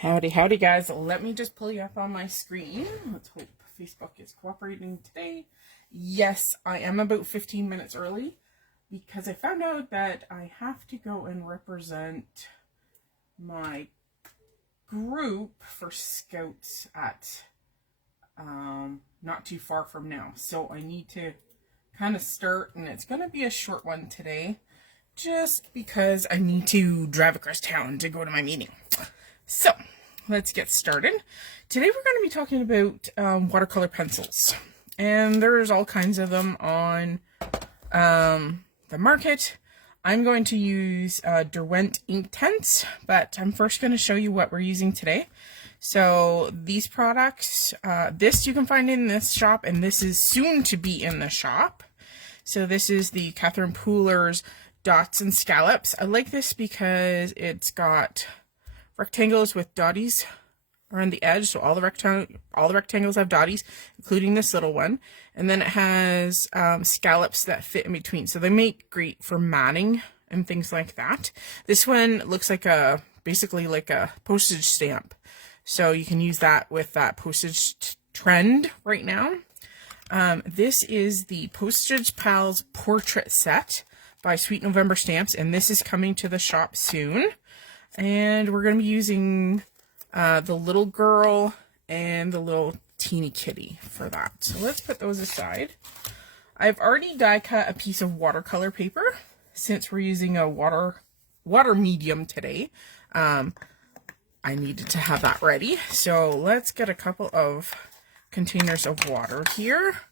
Howdy, howdy guys. Let me just pull you up on my screen. Let's hope Facebook is cooperating today. Yes, I am about 15 minutes early because I found out that I have to go and represent my group for Scouts at not too far from now. So I need to kind of start, and it's going to be a short one today just because I need to drive across town to go to my meeting. So, let's get started. Today we're going to be talking about watercolor pencils. And there's all kinds of them on the market. I'm going to use Derwent Inktense, but I'm first going to show you what we're using today. So, these products, this you can find in this shop, and this is soon to be in the shop. So, this is the Catherine Pooler's Dots and Scallops. I like this because it's got rectangles with dotties around the edge, so all the rectangles have dotties, including this little one. And then it has scallops that fit in between, so they make great for matting and things like that. This one looks like basically like a postage stamp, so you can use that with that postage trend right now. This is the Postage Pals Portrait Set by Sweet November Stamps, and this is coming to the shop soon. And we're going to be using the little girl and the little teeny kitty for that. So let's put those aside. I've already die cut a piece of watercolor paper since we're using a water medium today. I needed to have that ready. So let's get a couple of containers of water here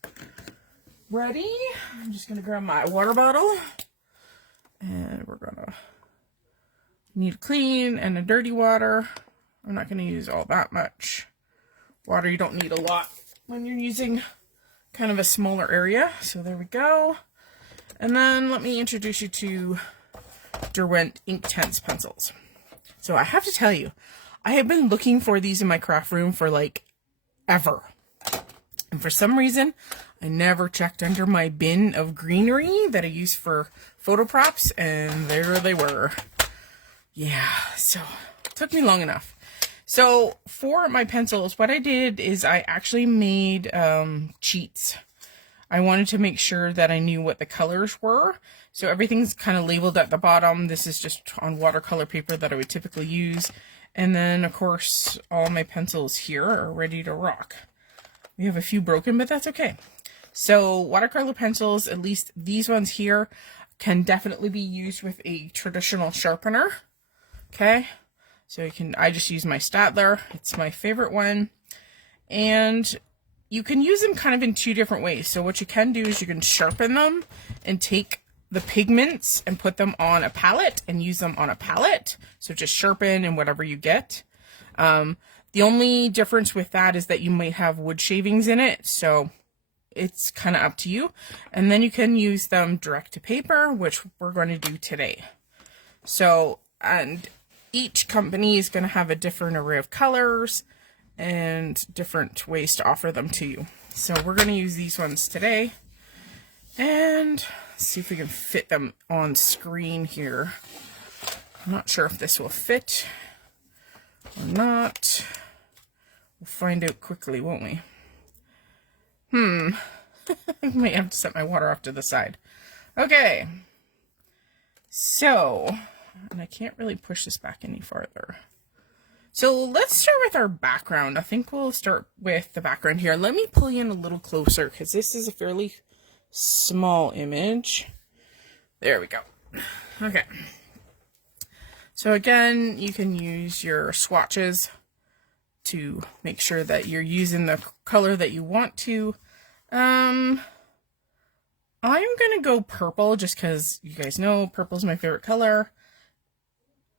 ready. I'm just going to grab my water bottle, and we're going to need a clean and a dirty water. I'm not going to use all that much water. You don't need a lot when you're using kind of a smaller area. So there we go. And then let me introduce you to Derwent Inktense pencils. So I have to tell you, I have been looking for these in my craft room for like ever. And for some reason, I never checked under my bin of greenery that I use for photo props, and there they were. Yeah, so it took me long enough. So for my pencils, what I did is I actually made cheats. I wanted to make sure that I knew what the colors were. So everything's kind of labeled at the bottom. This is just on watercolor paper that I would typically use. And then, of course, all my pencils here are ready to rock. We have a few broken, but that's okay. So watercolor pencils, at least these ones here, can definitely be used with a traditional sharpener. Okay, so I just use my Statler. It's my favorite one. And you can use them kind of in two different ways. So what you can do is you can sharpen them and take the pigments and put them on a palette and use them on a palette. So just sharpen and whatever you get. The only difference with that is that you might have wood shavings in it. So it's kind of up to you. And then you can use them direct to paper, which we're going to do today. So, and each company is going to have a different array of colors and different ways to offer them to you. So we're going to use these ones today, and see if we can fit them on screen here. I'm not sure if this will fit or not. We'll find out quickly, won't we? I might have to set my water off to the side. Okay. So, and I can't really push this back any farther. So let's start with our background. I think we'll start with the background here. Let me pull you in a little closer because this is a fairly small image. There we go. Okay. So again, you can use your swatches to make sure that you're using the color that you want to. I'm going to go purple just because you guys know purple is my favorite color.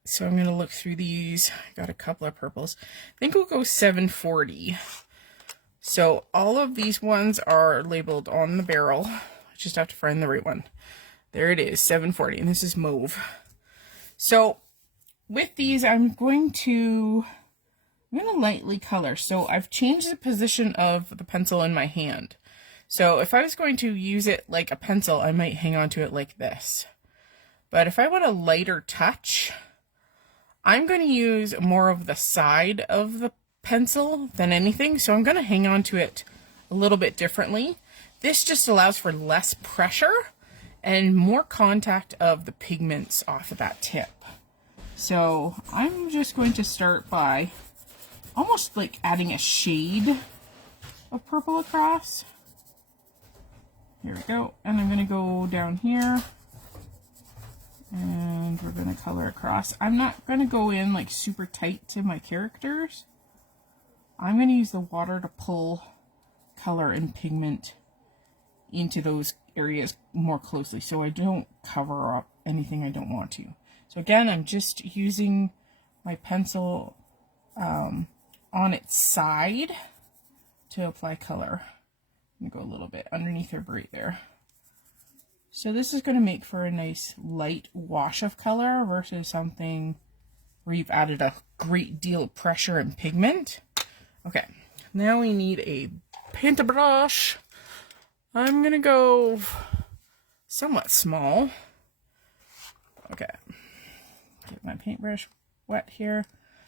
So I'm going to look through these. I got a couple of purples. I think we'll go 740. So all of these ones are labeled on the barrel. I just have to find the right one. There it is, 740, and this is mauve. So with these, I'm going to lightly color. So I've changed the position of the pencil in my hand. So if I was going to use it like a pencil, I might hang on to it like this. But if I want a lighter touch, I'm going to use more of the side of the pencil than anything, so I'm going to hang on to it a little bit differently. This just allows for less pressure and more contact of the pigments off of that tip. So I'm just going to start by almost like adding a shade of purple across. Here we go. And I'm going to go down here and we're going to color across. I'm not going to go in like super tight to my characters. I'm going to use the water to pull color and pigment into those areas more closely so I don't cover up anything I don't want to. So again, I'm just using my pencil on its side to apply color. I'm going to go a little bit underneath her right there. So this is going to make for a nice light wash of color versus something where you've added a great deal of pressure and pigment. Okay, now we need a paintbrush. I'm going to go somewhat small. Okay, get my paintbrush wet here.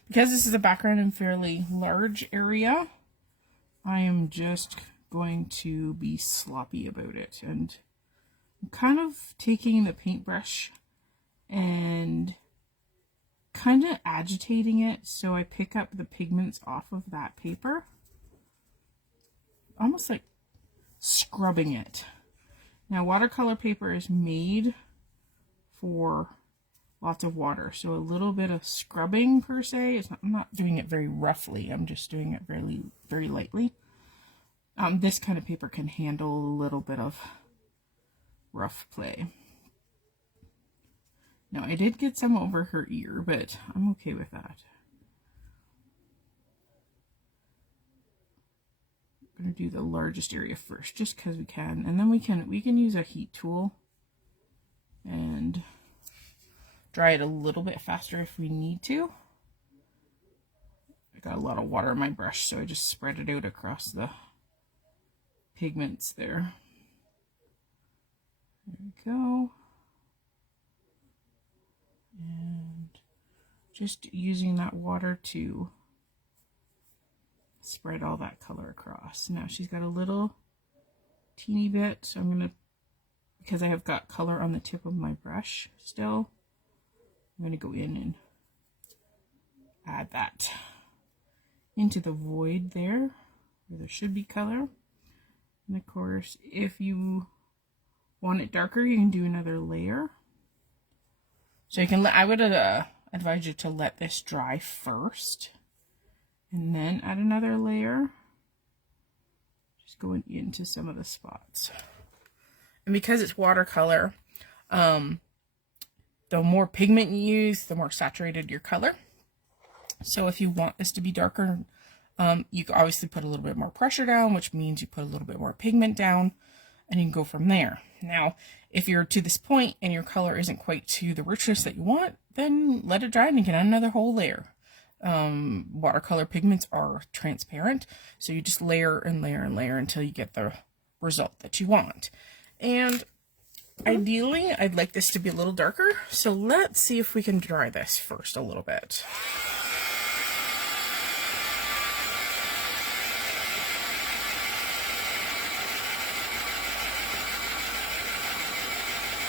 Because this is a background in fairly large area, I am just going to be sloppy about it. And I'm kind of taking the paintbrush and kind of agitating it so I pick up the pigments off of that paper. Almost like scrubbing it. Now watercolor paper is made for lots of water, so a little bit of scrubbing per se. I'm not doing it very roughly, I'm just doing it very lightly. This kind of paper can handle a little bit of rough play. Now I did get some over her ear, but I'm okay with that. I'm going to do the largest area first just because we can, and then we can use a heat tool and dry it a little bit faster if we need to. I got a lot of water in my brush, so I just spread it out across the pigments there. There we go. And just using that water to spread all that color across. Now she's got a little teeny bit, so I'm going to, because I have got color on the tip of my brush still, I'm going to go in and add that into the void there where there should be color. And of course, if you want it darker, you can do another layer. So you can I would advise you to let this dry first and then add another layer. Just going into some of the spots. And because it's watercolor, the more pigment you use, the more saturated your color. So if you want this to be darker, you can obviously put a little bit more pressure down, which means you put a little bit more pigment down, and you can go from there. Now, if you're to this point and your color isn't quite to the richness that you want, then let it dry and you can add another whole layer. Watercolor pigments are transparent, so you just layer and layer and layer until you get the result that you want. And ideally, I'd like this to be a little darker, so let's see if we can dry this first a little bit.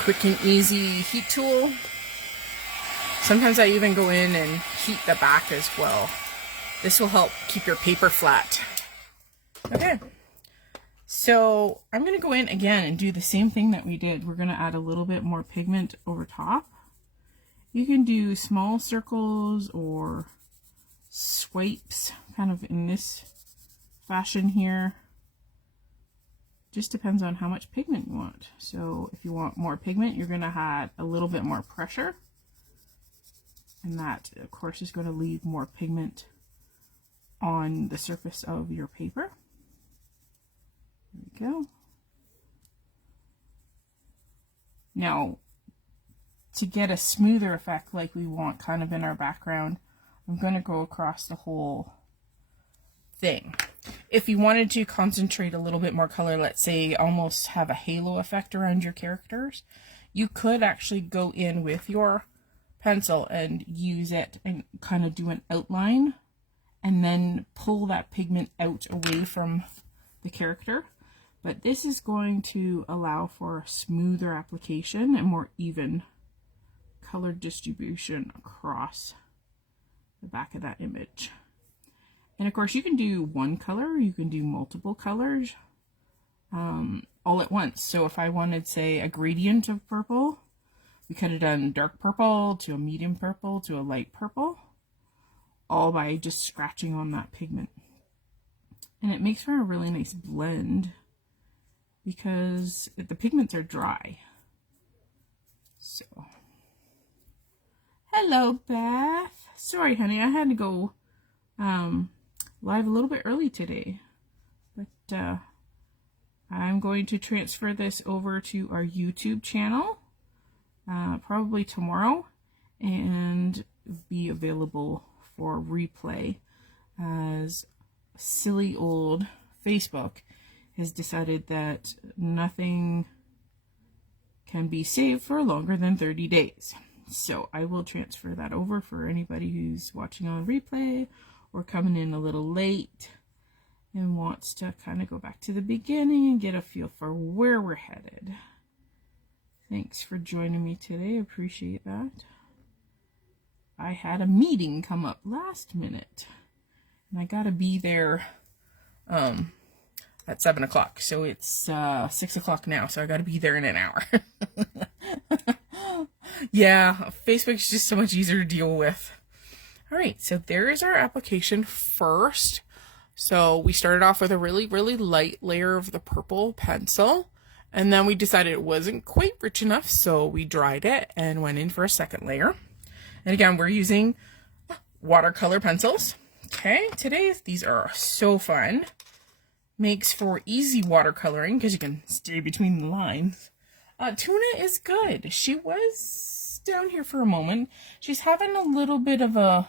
Quick and easy heat tool. Sometimes I even go in and heat the back as well. This will help keep your paper flat. Okay, so I'm going to go in again and do the same thing that we did. We're going to add a little bit more pigment over top. You can do small circles or swipes, kind of in this fashion here. Just depends on how much pigment you want. So if you want more pigment, you're going to add a little bit more pressure. And that, of course, is going to leave more pigment on the surface of your paper. There we go. Now, to get a smoother effect like we want kind of in our background, I'm going to go across the whole thing. If you wanted to concentrate a little bit more color, let's say almost have a halo effect around your characters, you could actually go in with your pencil and use it and kind of do an outline and then pull that pigment out away from the character. But this is going to allow for a smoother application and more even color distribution across the back of that image. And of course you can do one color, you can do multiple colors all at once. So if I wanted, say, a gradient of purple, we could have done dark purple to a medium purple to a light purple, all by just scratching on that pigment. And it makes for a really nice blend because the pigments are dry. So, hello, Beth. Sorry, honey, I had to go live a little bit early today, but I'm going to transfer this over to our YouTube channel probably tomorrow and be available for replay, as silly old Facebook has decided that nothing can be saved for longer than 30 days. So I will transfer that over for anybody who's watching on replay or coming in a little late and wants to kind of go back to the beginning and get a feel for where we're headed. Thanks for joining me today. Appreciate that. I had a meeting come up last minute and I gotta be there at 7 o'clock. So it's 6 o'clock now, so I gotta be there in an hour. Yeah, Facebook's just so much easier to deal with. All right, so there is our application first. So we started off with a really, really light layer of the purple pencil, and then we decided it wasn't quite rich enough, so we dried it and went in for a second layer. And again, we're using watercolor pencils. Okay, these are so fun. Makes for easy watercoloring because you can stay between the lines. Tuna is good. She was down here for a moment. She's having a little bit of a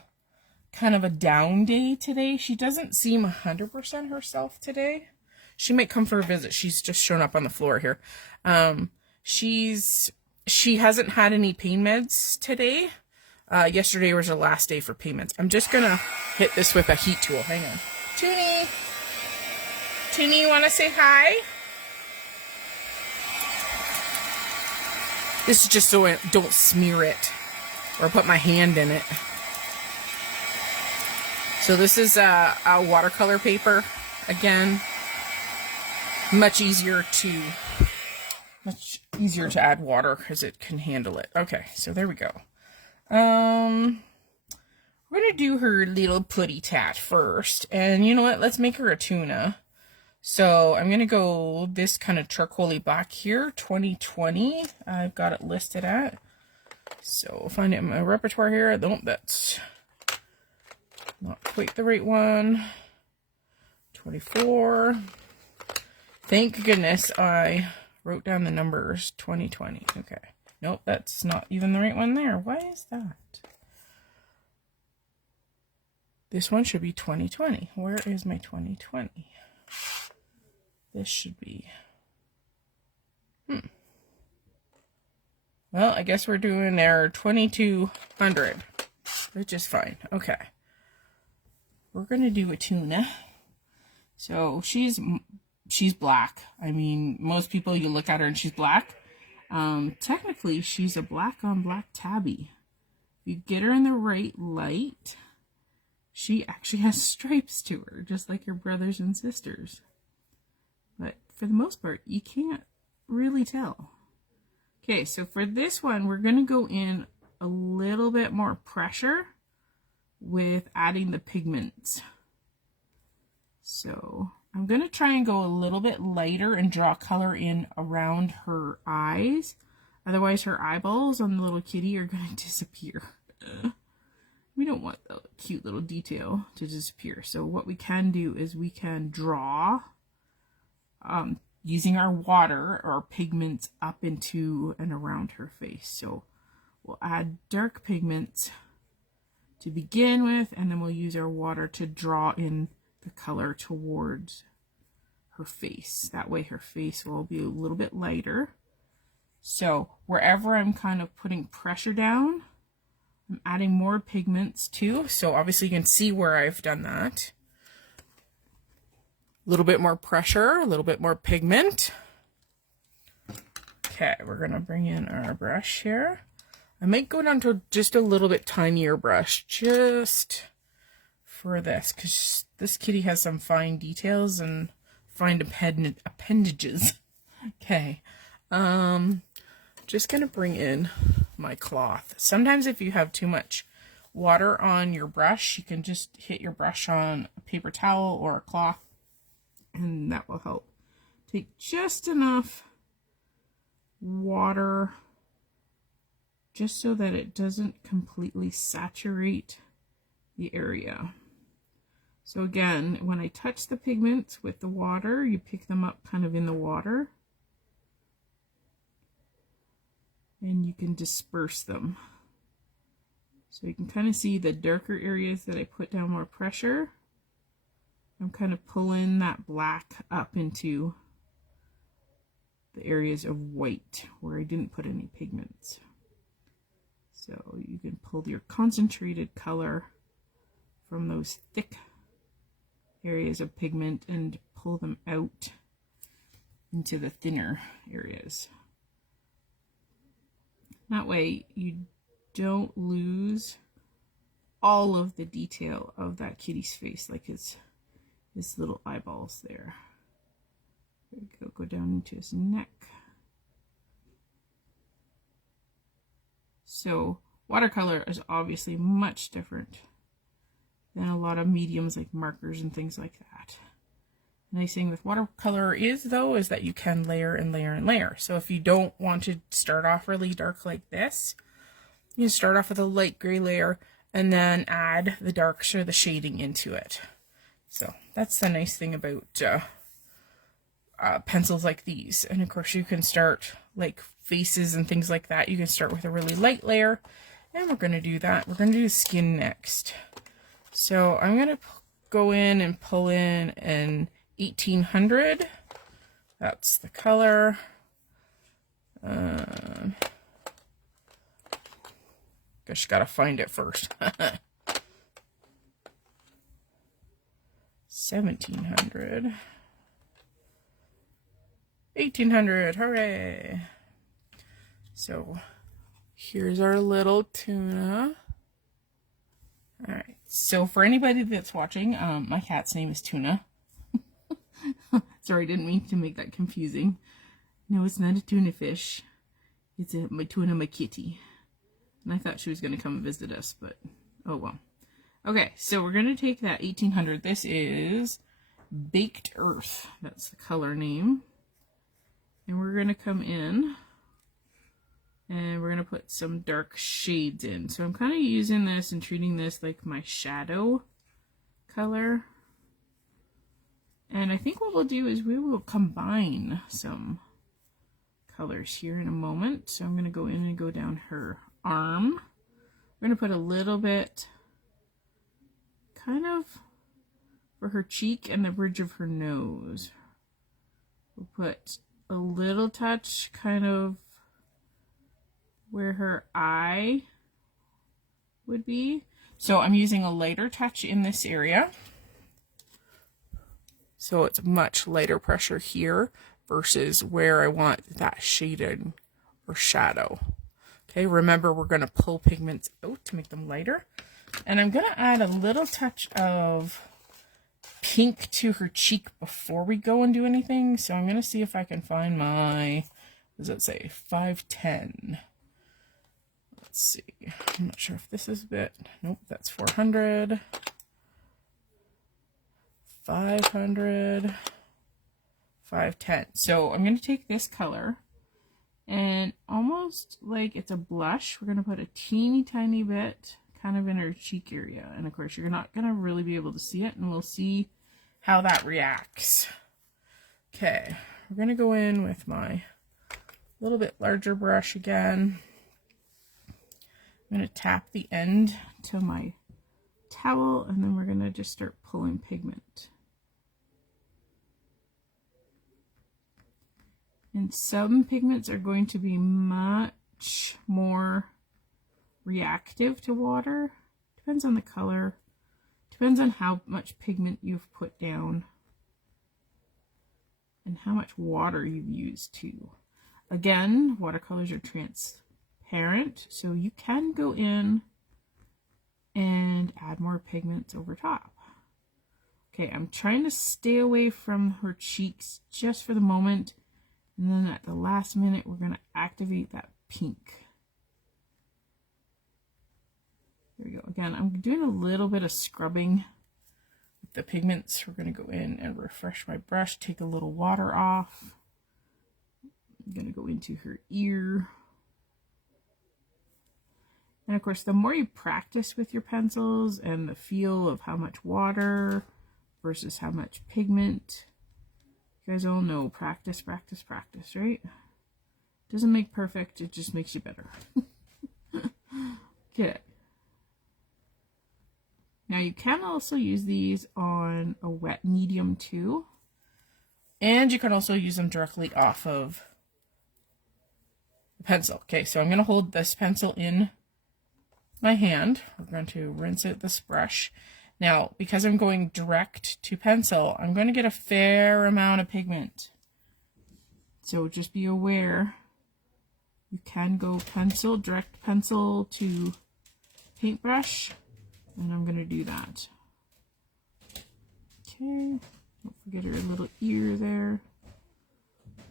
kind of a down day today. She doesn't seem 100% herself today. She might come for a visit. She's just shown up on the floor here. She hasn't had any pain meds today. Yesterday was her last day for pain meds. I'm just gonna hit this with a heat tool. Hang on. Toonie, you want to say hi? This is just so I don't smear it or put my hand in it. So this is a watercolor paper. Again, much easier to add water because it can handle it. Okay, so there we go. We're gonna do her little putty tat first, and you know what? Let's make her a tuna. So I'm gonna go this kind of charcoaly black here, 2020. I've got it listed at. So I'll find it in my repertoire here. Nope, that's not quite the right one. 24. Thank goodness I wrote down the numbers. 2020. Okay. Nope, that's not even the right one there. Why is that? This one should be 2020. Where is my 2020? This should be... Well, I guess we're doing our 2200, which is fine. Okay. We're going to do a tuna. So she's black. I mean, most people, you look at her and she's black. Technically, she's a black on black tabby. If you get her in the right light, she actually has stripes to her, just like her brothers and sisters. But for the most part, you can't really tell. Okay, so for this one, we're going to go in a little bit more pressure with adding the pigments. So I'm going to try and go a little bit lighter and draw color in around her eyes. Otherwise, her eyeballs on the little kitty are going to disappear. We don't want the cute little detail to disappear. So what we can do is we can draw using our water or pigments up into and around her face. So we'll add dark pigments to begin with, and then we'll use our water to draw in the color towards her face. That way her face will be a little bit lighter. So wherever I'm kind of putting pressure down, I'm adding more pigments too, so obviously you can see where I've done that. A little bit more pressure, a little bit more pigment. Okay, we're gonna bring in our brush here. I might go down to just a little bit tinier brush, just for this, because this kitty has some fine details and fine appendages. Okay, just gonna bring in my cloth. Sometimes if you have too much water on your brush, you can just hit your brush on a paper towel or a cloth, and that will help. Take just enough water just so that it doesn't completely saturate the area. So again, when I touch the pigments with the water, you pick them up kind of in the water, and you can disperse them. So you can kind of see the darker areas that I put down more pressure. I'm kind of pulling that black up into the areas of white where I didn't put any pigments. So you can pull your concentrated color from those thick areas of pigment and pull them out into the thinner areas. That way you don't lose all of the detail of that kitty's face, like his little eyeballs there. There we go, go down into his neck. So watercolor is obviously much different than a lot of mediums like markers and things like that. The nice thing with watercolor is that you can layer and layer and layer. So if you don't want to start off really dark like this, you can start off with a light gray layer and then add the darks or the shading into it. So that's the nice thing about pencils like these. And of course you can start like faces and things like that. You can start with a really light layer, and we're going to do that. We're going to do skin next. So I'm going to go in and pull in an 1800. That's the color. Gosh, gotta find it first. 1700. 1800, hooray! So here's our little tuna. Alright, so for anybody that's watching, my cat's name is Tuna. Sorry, didn't mean to make that confusing. No, it's not a tuna fish. It's my tuna, my kitty. And I thought she was going to come and visit us, but oh well. Okay, so we're going to take that 1800. This is Baked Earth. That's the color name. And we're going to come in and we're going to put some dark shades in. So I'm kind of using this and treating this like my shadow color. And I think what we'll do is we will combine some colors here in a moment. So I'm going to go in and go down her arm. We're going to put a little bit kind of for her cheek and the bridge of her nose. We'll put a little touch kind of where her eye would be. So I'm using a lighter touch in this area. So it's much lighter pressure here versus where I want that shaded or shadow. Okay, remember we're going to pull pigments out to make them lighter. And I'm going to add a little touch of pink to her cheek before we go and do anything. So I'm going to see if I can find my, what does it say, 510. Let's see. I'm not sure if this is a bit. Nope, that's 400. 500. 510. So I'm going to take this color and almost like it's a blush, we're going to put a teeny tiny bit kind of in her cheek area. And of course, you're not going to really be able to see it, and we'll see how that reacts. Okay, we're going to go in with my little bit larger brush again. I'm going to tap the end to my towel, and then we're going to just start pulling pigment. And some pigments are going to be much more reactive to water. Depends on the color. Depends on how much pigment you've put down and how much water you've used too. Again, watercolors are transparent, so you can go in and add more pigments over top. Okay, I'm trying to stay away from her cheeks just for the moment. And then at the last minute, we're going to activate that pink. There we go. Again, I'm doing a little bit of scrubbing with the pigments. We're going to go in and refresh my brush, take a little water off. I'm going to go into her ear. And of course, the more you practice with your pencils and the feel of how much water versus how much pigment, you guys all know practice, practice, practice, right? Doesn't make perfect, it just makes you better. Okay. Now you can also use these on a wet medium too. And you can also use them directly off of the pencil. Okay, so I'm going to hold this pencil in my hand. We're going to rinse out this brush. Now, because I'm going direct to pencil, I'm going to get a fair amount of pigment. So just be aware, you can go pencil, direct pencil to paintbrush, and I'm going to do that. Okay, don't forget her little ear there.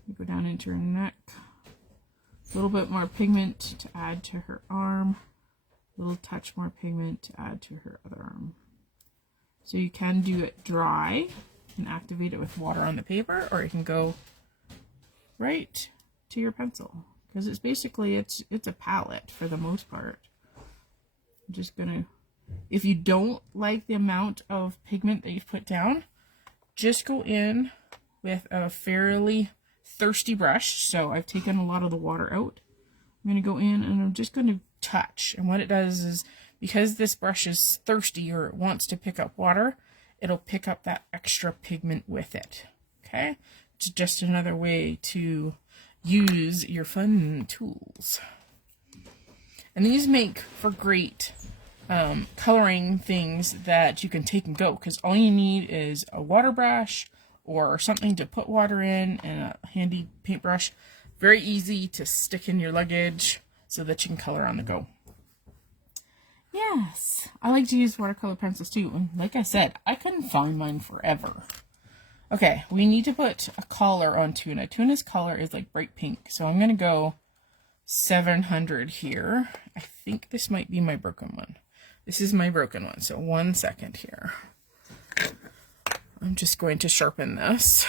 You go down into her neck. A little bit more pigment to add to her arm. A little touch more pigment to add to her other arm. So you can do it dry and activate it with water on the paper, or you can go right to your pencil, because it's basically it's a palette for the most part. I'm just gonna, if you don't like the amount of pigment that you've put down, just go in with a fairly thirsty brush. So I've taken a lot of the water out. I'm gonna go in and I'm just gonna touch, and what it does is, because this brush is thirsty or it wants to pick up water, it'll pick up that extra pigment with it. Okay, it's just another way to use your fun tools. And these make for great coloring things that you can take and go, because all you need is a water brush or something to put water in and a handy paintbrush. Very easy to stick in your luggage so that you can color on the go. Yes, I like to use watercolor pencils too. And like I said, I couldn't find mine forever. Okay, we need to put a color on Tuna. Tuna's color is like bright pink. So I'm going to go 700 here. I think this might be my broken one. This is my broken one. So 1 second here. I'm just going to sharpen this.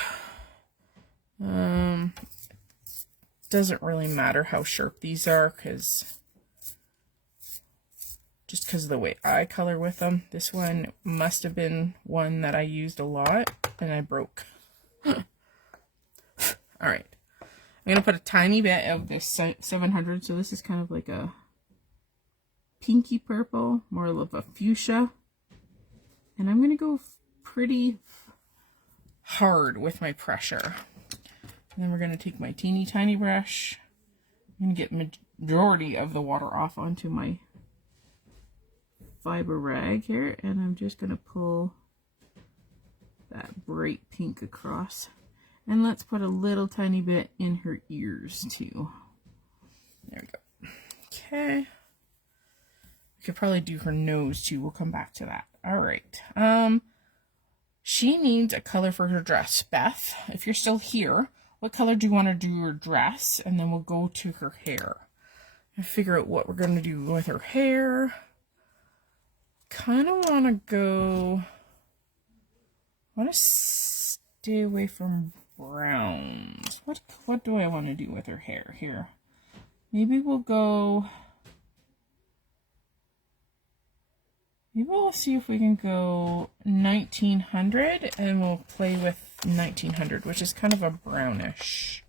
Doesn't really matter how sharp these are, because of the way I color with them. This one must have been one that I used a lot and I broke. All right, I'm gonna put a tiny bit of this 700. So this is kind of like a pinky purple, more of a fuchsia, and I'm gonna go pretty hard with my pressure. And then we're going to take my teeny tiny brush. I'm going to get majority of the water off onto my fiber rag here, and I'm just going to pull that bright pink across. And let's put a little tiny bit in her ears too. There we go. Okay. We could probably do her nose too. We'll come back to that. All right. She needs a color for her dress. Beth, if you're still here, what color do you want to do your dress? And then we'll go to her hair and figure out what we're going to do with her hair. Kind of want to go, I want to stay away from browns. What do I want to do with her hair here? Maybe we'll go, maybe we'll see if we can go 1900, and we'll play with 1900, which is kind of a brownish.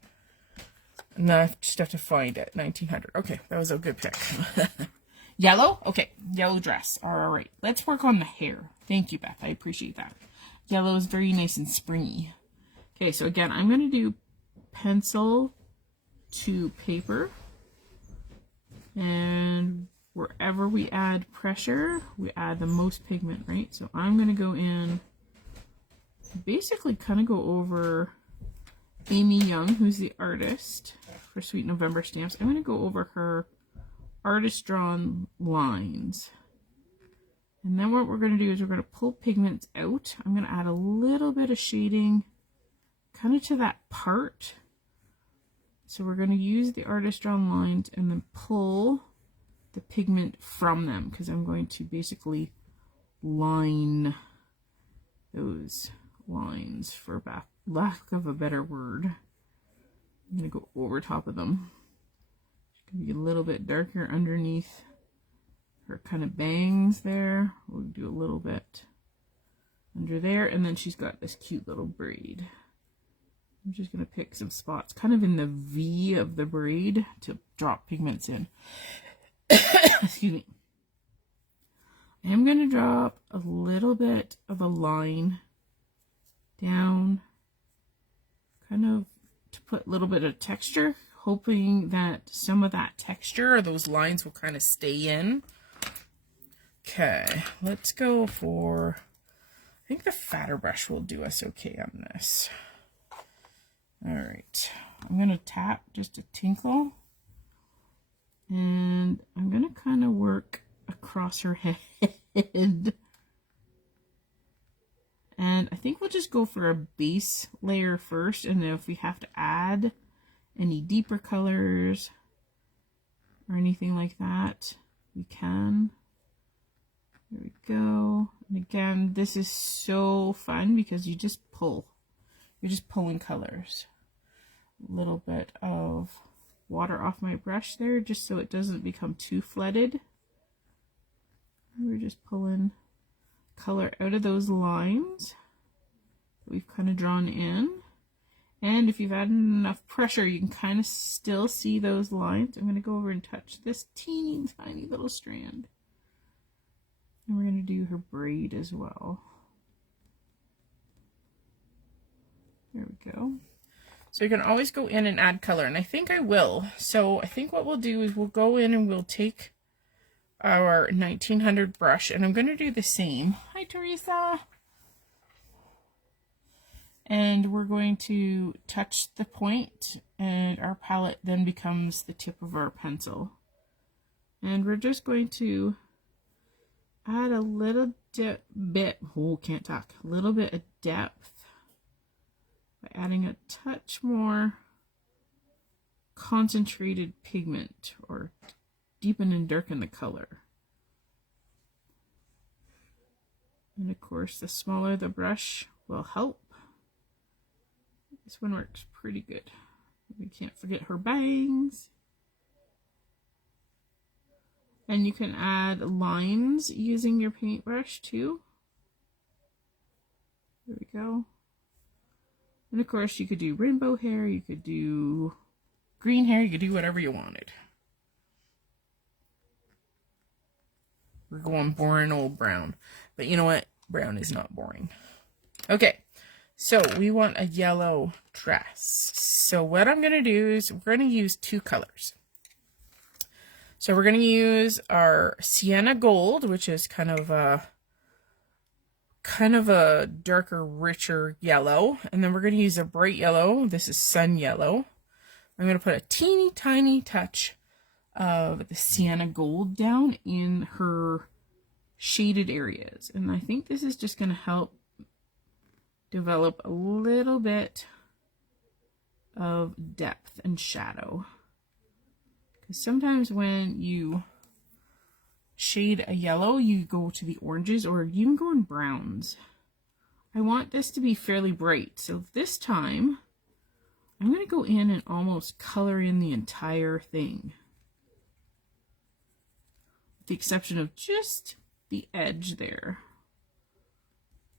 Now I just have to find it. 1900. Okay, that was a good pick. Yellow? Okay, yellow dress. All right, let's work on the hair. Thank you, Beth. I appreciate that. Yellow is very nice and springy. Okay, so again, I'm going to do pencil to paper. And wherever we add pressure, we add the most pigment, right? So I'm going to go in, basically kind of go over Amy Young, who's the artist for Sweet November stamps. I'm going to go over her artist drawn lines. And then what we're going to do is we're going to pull pigments out. I'm going to add a little bit of shading kind of to that part. So we're going to use the artist drawn lines and then pull the pigment from them, because I'm going to basically line those lines, for lack of a better word. I'm going to go over top of them. It's going to be a little bit darker underneath her kind of bangs there. We'll do a little bit under there, and then she's got this cute little braid. I'm just going to pick some spots kind of in the V of the braid to drop pigments in. Excuse me. I am going to drop a little bit of a line down, kind of to put a little bit of texture, hoping that some of that texture or those lines will kind of stay in. Okay, let's go for, I think the fatter brush will do us okay on this. All right, I'm going to tap just a tinkle, and I'm going to kind of work across her head. And I think we'll just go for a base layer first, and then if we have to add any deeper colors or anything like that, we can. There we go. And again, this is so fun because you just pull. You're just pulling colors. A little bit of water off my brush there, just so it doesn't become too flooded. We're just pulling color out of those lines that we've kind of drawn in. And if you've added enough pressure, you can kind of still see those lines. I'm going to go over and touch this teeny tiny little strand. And we're going to do her braid as well. There we go. So you can always go in and add color, and I think I will. So I think what we'll do is we'll go in and we'll take our 1900 brush, and I'm going to do the same. Hi, Teresa. And we're going to touch the point, and our palette then becomes the tip of our pencil. And we're just going to add a little little bit of depth by adding a touch more concentrated pigment, or deepen and darken the color. And of course, the smaller the brush will help. This one works pretty good. We can't forget her bangs. And you can add lines using your paintbrush too. There we go. And of course, you could do rainbow hair, you could do green hair, you could do whatever you wanted. We're going boring old brown. But you know what? Brown is not boring. Okay, so we want a yellow dress. So what I'm going to do is we're going to use two colors. So we're going to use our sienna gold, which is kind of a darker, richer yellow. And then we're going to use a bright yellow. This is sun yellow. I'm going to put a teeny tiny touch of the sienna gold down in her shaded areas. And I think this is just going to help develop a little bit of depth and shadow. Because sometimes when you shade a yellow, you go to the oranges, or you can go in browns. I want this to be fairly bright, so this time I'm going to go in and almost color in the entire thing, with the exception of just the edge there.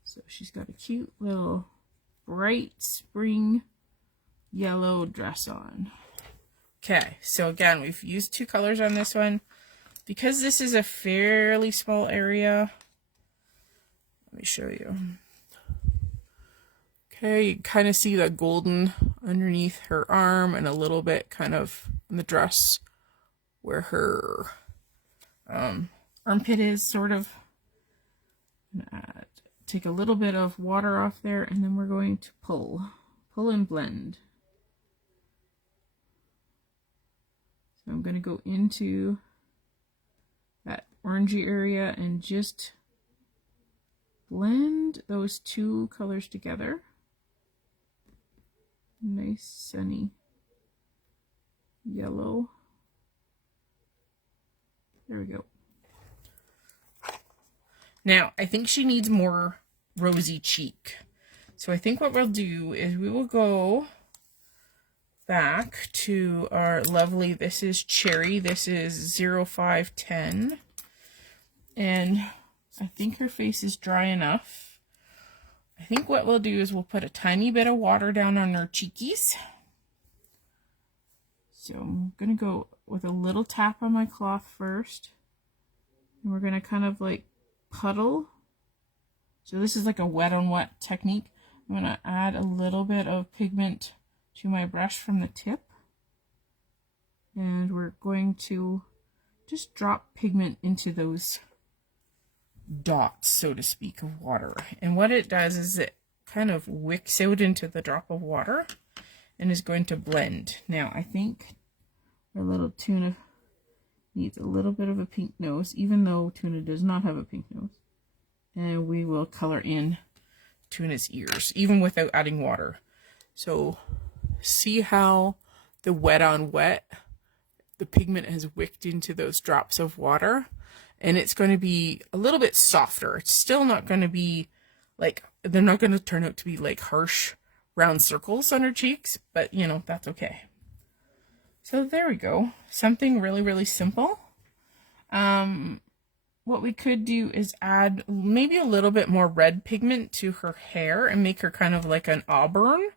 So she's got a cute little bright spring yellow dress on. Okay, so again, we've used two colors on this one. Because this is a fairly small area, let me show you. Okay, you kind of see the golden underneath her arm, and a little bit kind of in the dress where her armpit is, sort of. Take a little bit of water off there, and then we're going to pull and blend. So I'm going to go into that orangey area and just blend those two colors together. Nice sunny yellow. There we go. Now, I think she needs more rosy cheek. So I think what we'll do is we will go back to our lovely, this is Cherry, this is 0510. And I think her face is dry enough. I think what we'll do is we'll put a tiny bit of water down on her cheekies. So I'm going to go with a little tap on my cloth first. And we're going to kind of like puddle. So this is like a wet on wet technique. I'm going to add a little bit of pigment to my brush from the tip. And we're going to just drop pigment into those dots, so to speak, of water. And what it does is it kind of wicks out into the drop of water and is going to blend. Now, I think our little tuna needs a little bit of a pink nose, even though tuna does not have a pink nose. And we will color in tuna's ears, even without adding water. So see how the wet on wet, the pigment has wicked into those drops of water, and it's going to be a little bit softer. It's still not going to be like, they're not going to turn out to be like harsh round circles on her cheeks, but you know, that's okay. So there we go. Something really, really simple. What we could do is add maybe a little bit more red pigment to her hair and make her kind of like an auburn.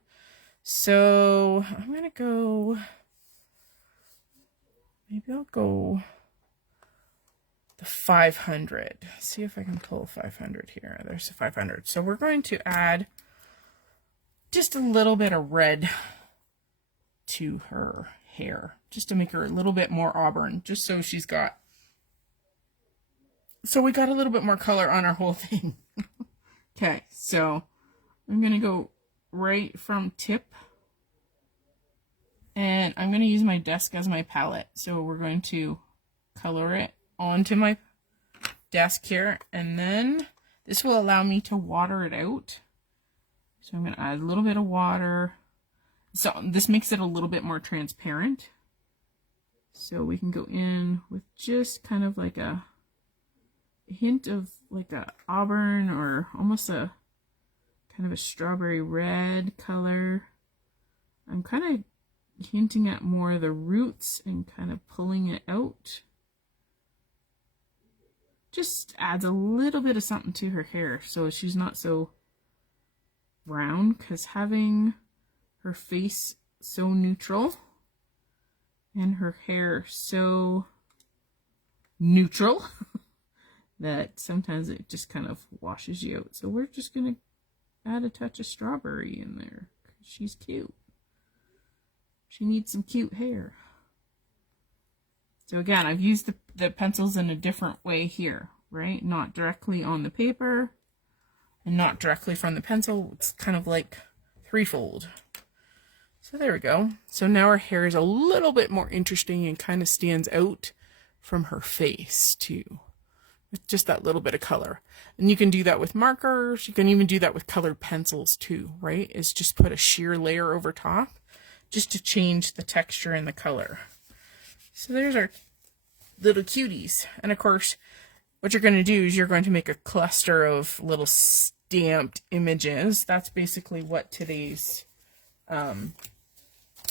So I'm going to go, maybe I'll go the 500. See if I can pull 500 here. There's the 500. So we're going to add just a little bit of red to her hair, just to make her a little bit more auburn, just so she's got, so we got a little bit more color on our whole thing. Okay, so I'm going to go right from tip, and I'm going to use my desk as my palette. So we're going to color it onto my desk here, and then this will allow me to water it out. So I'm going to add a little bit of water. So this makes it a little bit more transparent. So we can go in with just kind of like a hint of like a auburn, or almost a kind of a strawberry red color. I'm kind of hinting at more of the roots and kind of pulling it out. Just adds a little bit of something to her hair so she's not so brown, because having her face so neutral and her hair so neutral that sometimes it just kind of washes you out. So we're just going to add a touch of strawberry in there. She's cute. She needs some cute hair. So again, I've used the pencils in a different way here, right? Not directly on the paper and not directly from the pencil. It's kind of like threefold. So there we go. So now her hair is a little bit more interesting and kind of stands out from her face too, with just that little bit of color. And you can do that with markers. You can even do that with colored pencils too, right? Is just put a sheer layer over top just to change the texture and the color. So there's our little cuties. And of course, what you're going to do is you're going to make a cluster of little stamped images. That's basically what today's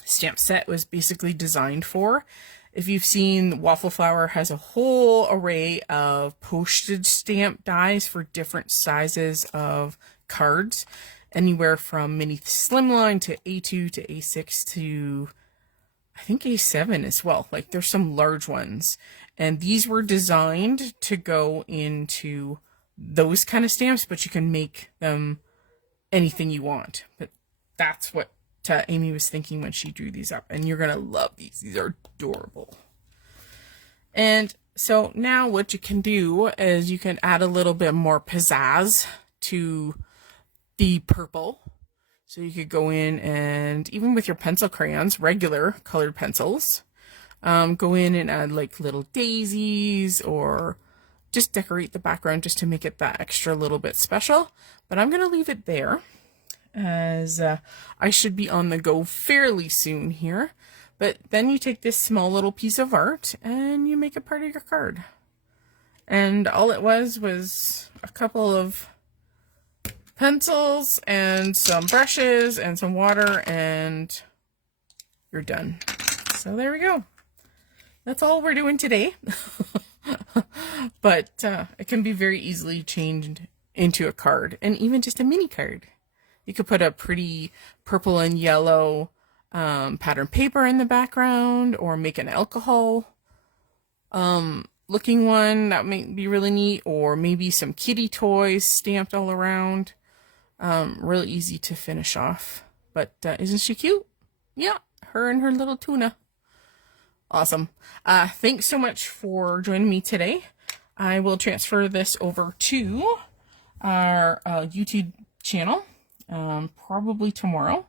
stamp set was basically designed for. If you've seen, Waffle Flower has a whole array of postage stamp dies for different sizes of cards, anywhere from mini slimline to A2 to A6 to I think A7 as well. Like there's some large ones, and these were designed to go into those kind of stamps, but you can make them anything you want. But that's what Amy was thinking when she drew these up, and you're gonna love these. These are adorable. And So now what you can do is you can add a little bit more pizzazz to the purple. So you could go in and even with your pencil crayons, regular colored pencils, go in and add like little daisies or just decorate the background just to make it that extra little bit special. But I'm going to leave it there as I should be on the go fairly soon here. But then you take this small little piece of art and you make it part of your card. And all it was a couple of pencils and some brushes and some water and you're done. So there we go. That's all we're doing today. But it can be very easily changed into a card and even just a mini card. You could put a pretty purple and yellow pattern paper in the background or make an alcohol looking one that might be really neat, or maybe some kitty toys stamped all around. Really easy to finish off. But isn't she cute? Yeah, her and her little tuna. Awesome. Thanks so much for joining me today. I will transfer this over to our YouTube channel probably tomorrow.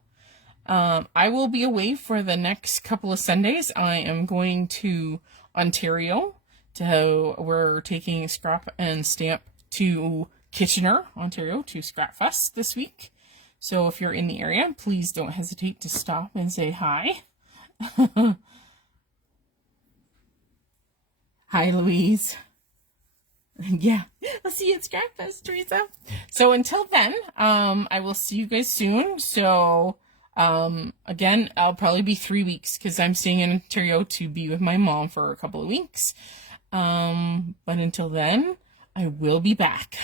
I will be away for the next couple of Sundays. I am going to Ontario. We're taking Scrap and Stamp to Kitchener, Ontario, to Scrap Fest this week. So if you're in the area, please don't hesitate to stop and say hi. Hi, Louise. Yeah, I'll see you at Scrap Fest, Teresa. So until then, I will see you guys soon. So again, I'll probably be 3 weeks because I'm staying in Ontario to be with my mom for a couple of weeks. But until then, I will be back.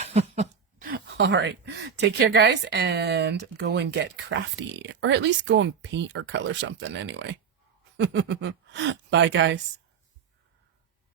All right. Take care, guys, and go and get crafty, or at least go and paint or color something anyway. Bye, guys.